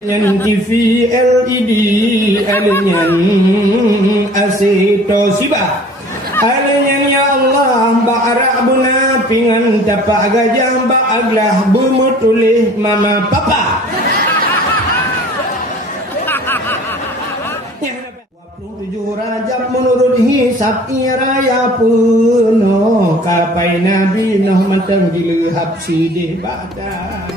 Nyan TV LED alinyan asito siba alinyan ya Allah ba'arak buna pingan tapak gajah ba'aglah bumutulih mama papa 27 Rajab menurut hisab iraya puno kapai Nabi Nuh menteng dilehap sidih badan.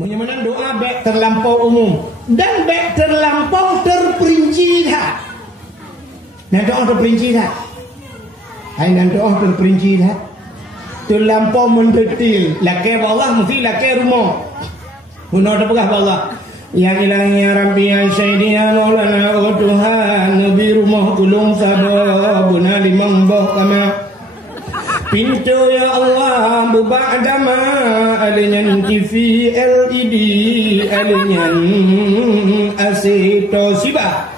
Menyemenan doa baik terlampau umum dan baik terlampau terperinci dah. Nah doa terperinci dah. Hai nan doa terperinci dah. Terlampau mendetil. Laki Allah mesti laki rumah. Guna pegah Allah. Ya ilahi ya Rabbi ya Sayyidi ya Maulana oh Tuhan Nabi rumah kulung sabah buna limang boh kama pintu ya Allah buba'dama alinyan TV LED alinyan asito siba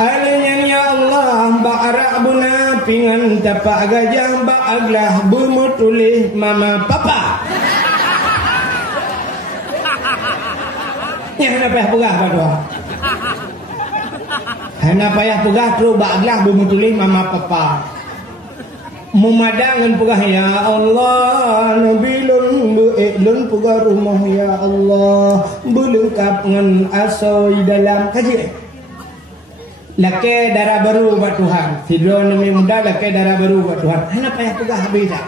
alinyan ya Allah ba'arak buna pingan tapak gajah ba'aglah bumutulih mama papa ya hana payah pegah badua hana payah pegah tu ba'aglah bumutulih mama papa memadangan pegah ya Allah Nabi lun pegah rumah ya Allah belengkap ngan asoi dalam kaji laki darah baru buat Tuhan tidur nami muda laki darah baru buat Tuhan hana payah pegah habis tak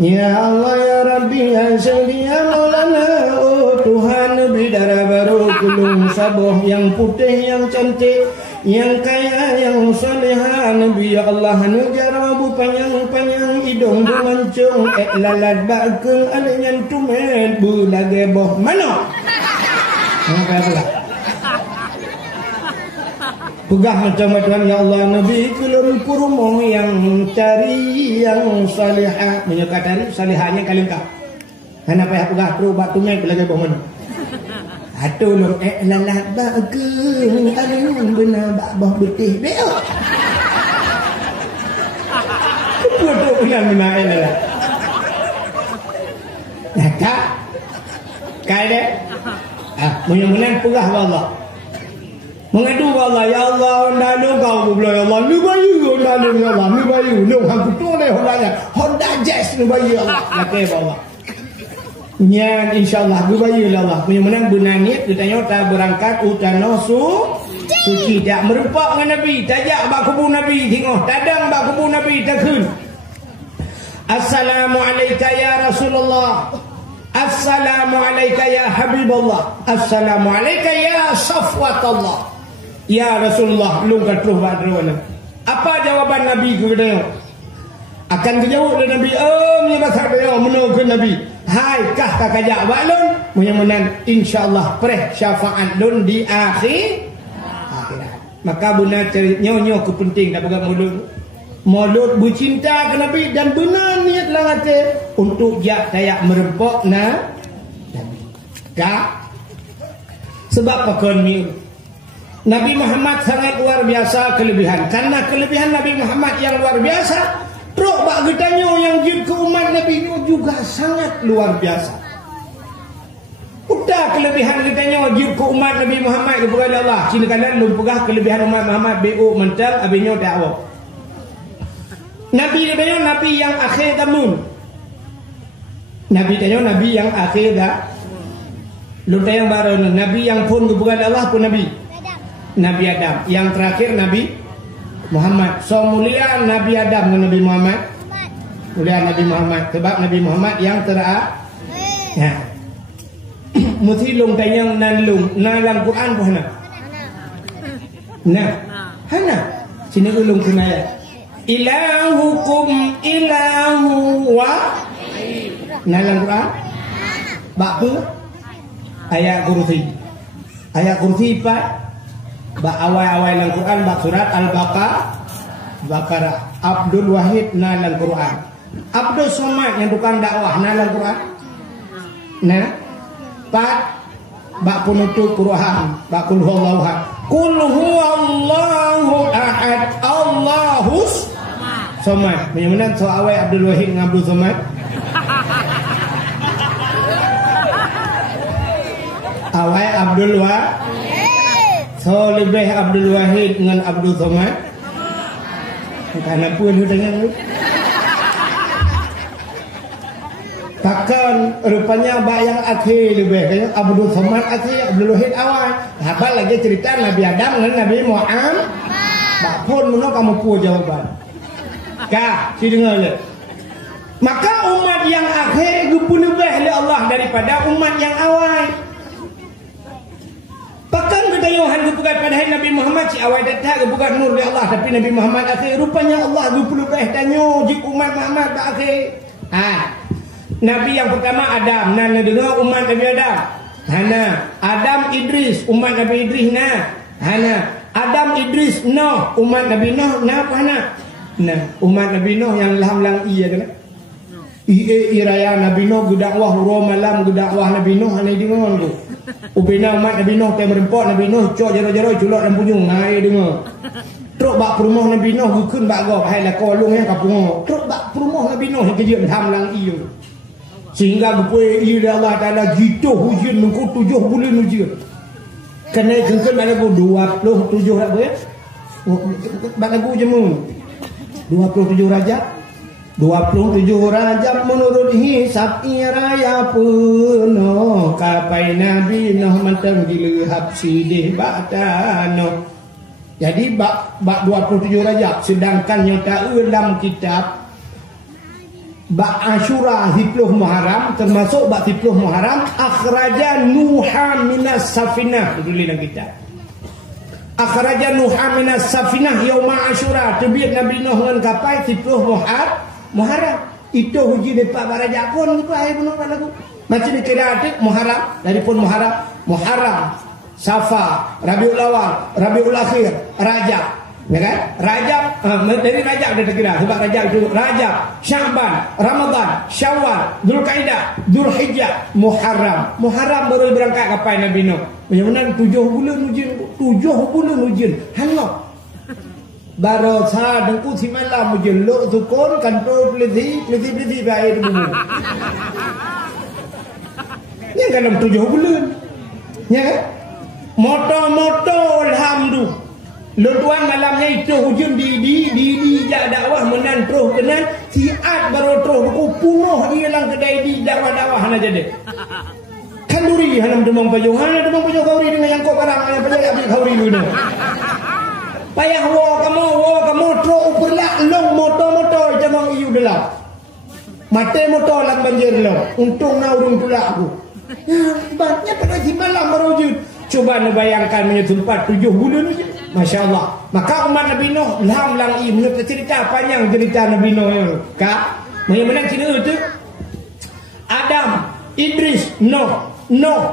ya Allah ya Rabbi ya Sayyidi ya Maulana oh Tuhan Nabi darah baru kulung sabuh yang putih yang cantik yang kaya yang salihah Nabi ya Allah negara bu panjang-panjang hidung bu mancung lalat bakul alinyan tumet bu lagi boh mana apa pula pegah macam Tuhan ya Allah Nabi kulun kurmo yang cari yang salihah menyukai cari salihahnya kali kah hana payah pegah tu bak tumet lagi boh mana Atuh lom lalat bakul alinyan benar bak boh betih beok Kudu punya mana lalat Nata Kaya mudah-mudahan pegah Allah mengadu Allah ya Allah ndalu kau bulan ya Allah ni bayu ndalu ya Allah ni bayu lu hang betul deh Honda Jazz ni bayu Allah laki Allah nya insyaallah bayu Allah mudah-mudahan benangit ditanya ta berangkat utanosu suci tak merupak dengan Nabi tajak bak kubu Nabi tengok tadang bak kubu Nabi takun Assalamualaikum ya Rasulullah Assalamualaikum ya Habibullah Assalamualaikum ya Safwatullah ya Rasulullah lu katruh badrona apa jawaban Nabi kepada dia akan dijawab oleh Nabi ya bahasa dia menurut Nabi hai kah kakajak balun mudah-mudahan insyaallah preh syafaat lun di akhirat maka bunda cari nyo kepenting tak pegang mulut bercinta ke Nabi dan benar niatlah hati untuk jak tayak merempok Nabi tak sebab pakon ni Nabi Muhammad sangat luar biasa kelebihan karena kelebihan Nabi Muhammad yang luar biasa teruk bak getanyo yang jid ke umat Nabi juga sangat luar biasa udah kelebihan getanyo jid ke umat Nabi Muhammad kepada Allah sini kalian belum pegah kelebihan umat Muhammad BO mental abinyo dakwah Nabi tanya Nabi yang akhir tamun. Nabi tanya Nabi yang akhir dah. Lu tanya baru Nabi yang pun kepada Allah pun Nabi. Nabi Adam. Yang terakhir Nabi Muhammad. So mulia Nabi Adam dengan Nabi Muhammad. Mulia Nabi Muhammad. Sebab Nabi Muhammad yang terakhir. Ya. Mesti lung tanya nan lung. Dalam Quran pun hana. Nah. Hana. Sini ulung kunaya. Ilahukum ilahu wa dalam Quran bab ayat kursi pak bab awal-awal dalam Quran bab surat Al-Baqarah Abdul Wahid dalam Quran Abdul Somad yang tukang dakwah dalam Quran nah pak bab penutup Quran bab kul huwallahu ahad Allahus Somad. Bagaimana so awal Abdul Wahid dengan Abdul Somad? Awal Abdul Wahid. So lebih Abdul Wahid dengan Abdul Somad. Bukan apa lu tanya lu. Takkan rupanya bak yang akhir lebih kaya Abdul Somad akhir, Abdul Wahid awal. Apa lagi cerita Nabi Adam dan Nabi Muhammad. Bak pun mana kamu pu jawaban. Kak, si dengar le. Maka umat yang akhir gupun lebih oleh Allah daripada umat yang awal. Bahkan kedayohan gupukan pada hari Nabi Muhammad si awal datang gupukan nur dari Allah, tapi Nabi Muhammad akhir rupanya Allah gupun lebih tanyo jik umat Muhammad akhir. Nabi yang pertama Adam, nana dengar umat Nabi Adam. Hana, Adam Idris, umat Nabi Idris Hana, Adam Idris Noh, umat Nabi Noh apa hana? Nah, umat Nabi Noh yang lam iya kan? Iraya Nabi Noh gudakwah ro malam gudakwah Nabi Noh ane dengar tu. Ubina umat Nabi Noh tem rempot Nabi Noh cok jero-jero culok dan punyung ngai dengar. Truk bak perumah Nabi Noh gukun bak go hai la kolong yang kapung. Truk bak perumah Nabi Noh kejian ham lang iyo. Sehingga bupui ila Allah Ta'ala gitu hujan nungku 7 bulan hujan. Kena kengken lagu 27 apa ya? Lagu jemun 27 Rajab 27 Rajab menurut hisab iraya penuh kapai Nabi Nuh menteng dilehap sidih batano. Jadi bak 27 Rajab sedangkan yang tak dalam kitab bak Asyura 10 Muharram termasuk bak 10 Muharram akhraja Nuha minas safinah dulu dalam kitab. Akhraja Nuha minas safinah yauma Asyura terbit Nabi Nuh dengan kapal 10 Muharram. Itu huji depak baraja pun itu air pun lagu. Macam ni kira atik Muharram daripun Muharram, Safar, Rabiul Awal, Rabiul Akhir, Rajab. Ya kan? Rajab dari Rajab dia terkira sebab Rajab itu Rajab, Sya'ban, Ramadan, Syawal, Dzulqa'dah, Dzulhijjah, Muharram. Muharram baru berangkat kapal Nabi Nuh. Bagaimana 7 bulan hujan, 7 bulan hujan. Hanok. Baru sa dengku si malam hujan lo sukun kantor peliti baik tu. Ni kan dalam 7 bulan. Ya kan? Moto alhamdulillah. Lutuan malamnya itu hujung di dakwah menan terus kenan siat baru terus buku punuh dia lang kedai di dakwah hana jadi. Kanduri hanam demang pajo kauri dengan yang kau barang yang payah ambil kauri dulu. Payah kamu terus uperlah long moto jamang iu delah. Mate moto lang banjir long. Untung na urung pula aku. Banyak pada di malam baru hujung. Coba bayangkan menyentuh 7 bulan saja. Masya Allah. Maka umat Nabi Nuh lam menurut cerita panjang cerita Nabi Nuh itu. Kak, bagaimana cerita itu? Adam, Idris, Nuh,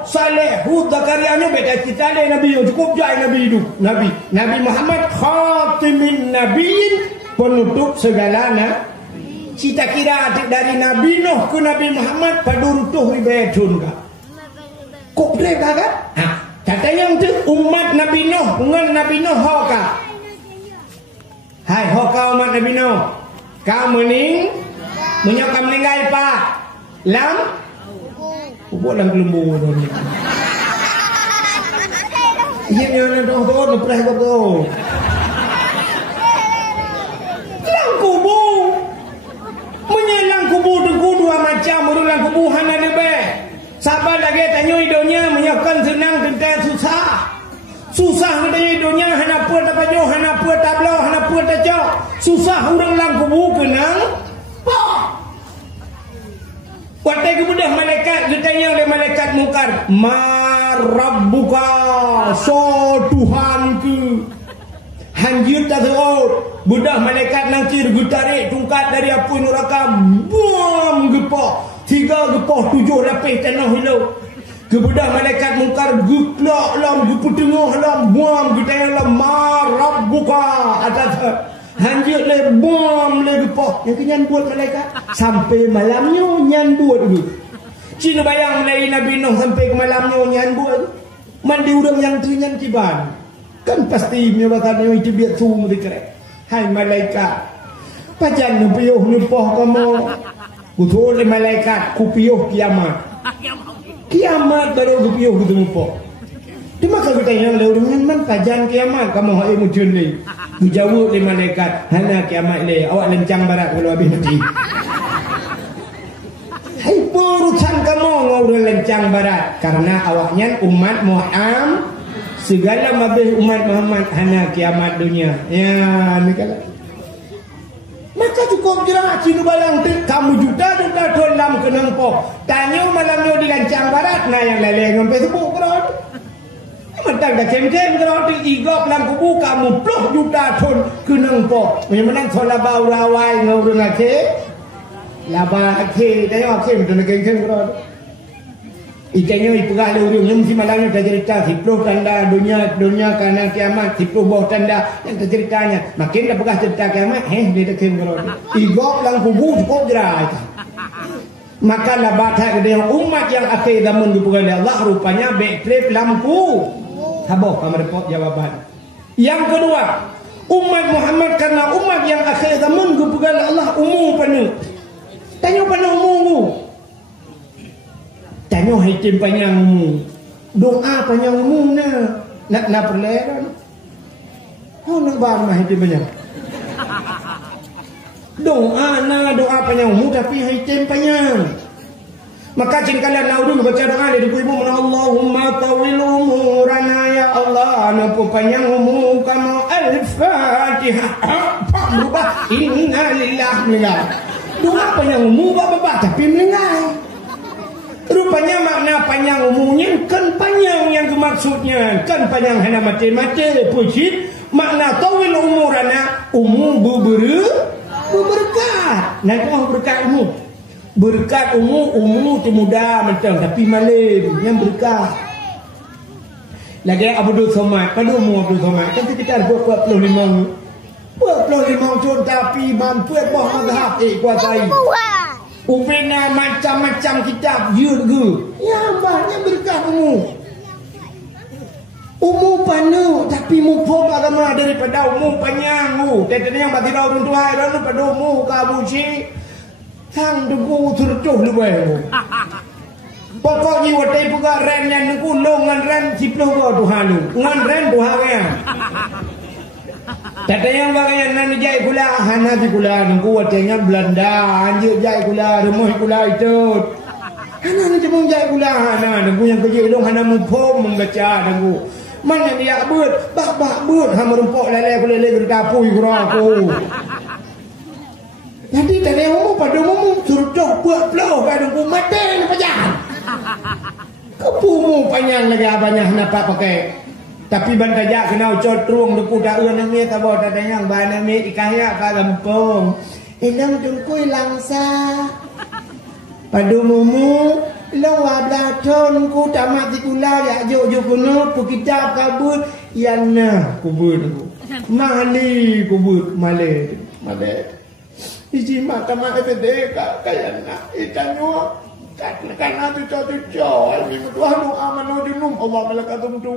Saleh, Hud, Zakaria nya beda cerita le Nabi itu. Cukup jai Nabi itu. Nabi Muhammad khatimin nabiin, penutup segala cita kira dari Nabi Nuh ke Nabi Muhammad padurtuh ribayatun kak. Kok mereka kan? Kata yang tu umat Nabi Nuh dengan Nabi Nuh hoka. Hai hoka umat Nabi Nuh. Kau mening menyokam meninggal pak. Lam ubuk lam lembu tu. Iya ni dah tu lepas tu. Lam kubu. Menyelang kubu tu dua macam berulang kubu hana lebih. Sabar lagi tanya hidupnya menyiapkan senang tentang susah tentang hidupnya hana apa tak pajo hana apa tak belah hana apa tak cok susah orang lang kubu kenang waktu kemudian malaikat ditanya oleh malaikat mungkar marabbuka so Tuhan ke hanjir tak terut budak malaikat nangkir gutarik tungkat dari api neraka buam gepok 3 gepah 7 lapis tanah hilau. Kemudian malaikat mungkar geklak lam geputengah lam buam getayang lam marabbuka atas hanjir le buam le gepah. Yang kenyan buat malaikat sampai malamnya nyan buat dulu. Cina bayang mulai Nabi Nuh sampai ke malamnya nyan buat. Mandi urang yang tu nyan tiban. Kan pasti menyebabkan yang itu biar semua dikerek. Hai malaikat Pajan nu piuh nupoh kamu. Kutu oleh malaikat ku piuh kiamat. Kiamat baru ku piuh kutu nupoh. Cuma kalau kita yang lalu dengan man pajan kiamat kamu hai mujun ni. Dijawab oleh malaikat hana kiamat le awak lencang barat kalau habis mati. Hai urusan kamu ngau lencang barat karena awaknya umat Muhammad segala mabih umat Muhammad hana kiamat dunia. Ya ni kalau maka cukup jelas cinu balang kamu juta-juta dalam kenang po. Tanya malam ni di lancang barat nah yang leleng sampai sebut kerana. Mentang dah cem-cem kerana igop lang kubu kamu puluh juta ton kenang po. Menang sola bau rawai ngau dengan ke. Laba ke tanya ke betul geng-geng kerana. Ikannya ipegah le urang yang mesti malangnya dah cerita 10 tanda dunia karena kiamat 10 bawah tanda yang terceritanya makin dah pegah cerita kiamat dia tak kira igop lang kubu cukup jerai maka lah batak dia umat yang akhir zaman kepada Allah rupanya backtrip lampu habis kamu repot jawaban yang kedua umat Muhammad karena umat yang akhir zaman kepada Allah umum penuh tanya penuh umum tanya hitim panjangmu doa panjangmu nak perleran nak barang hitim panjang doa panjangmu tapi hitim panjang maka jika kalian naudun baca doa di ibu Allahumma tawil umurana ya Allah nampu panjang umur kamu al-fatihah berubah inna lillah doa panjang umur bapak tapi meninggal. Rupanya makna panjang umumnya kan panjang yang maksudnya kan panjang hanya mati-mati puji makna tawil umurana umum berberkat nak kau berkat umum berkat umum tu mudah macam tapi malam yang berkat lagi Abdul Somad pada umur Abdul Somad kan kita buat 45 cun tapi mampu bah mazhab kuasai upena macam-macam kitab ya banyak berkah umum penuh tapi mumpung agama daripada umum panjang yang bagi orang tua dan pada umum kabuci sang dugu tercuh lebih pokoknya watai juga ren yang dugu longan ren ciploh ke Tuhan ngan ren Tuhan yang Tata yang bagian nan jai kula hana di kula nunggu watenya Belanda anjir jai kula rumah kula itu hana ni cuma jai kula hana nunggu yang kerja dong hana mumpung membaca nunggu mana dia buat bak buat hama rumpok lele kula lele kapui kura aku jadi tadi umum pada umum suruh buat peluh kan nunggu mati ni pajan kepumu panjang lagi abangnya kenapa pakai tapi bantajak kena ucot terung duku dah nami tabau tada yang banami ikahya ka gampong ilang jungkui langsa padu mumu ilang wablaton ku tamat di kula ya jo kuno pukitab kabut yana kubur mali kubur male iji makama FD kayana itanyo karena tu almi doa amanu dinum Allah malakatum tu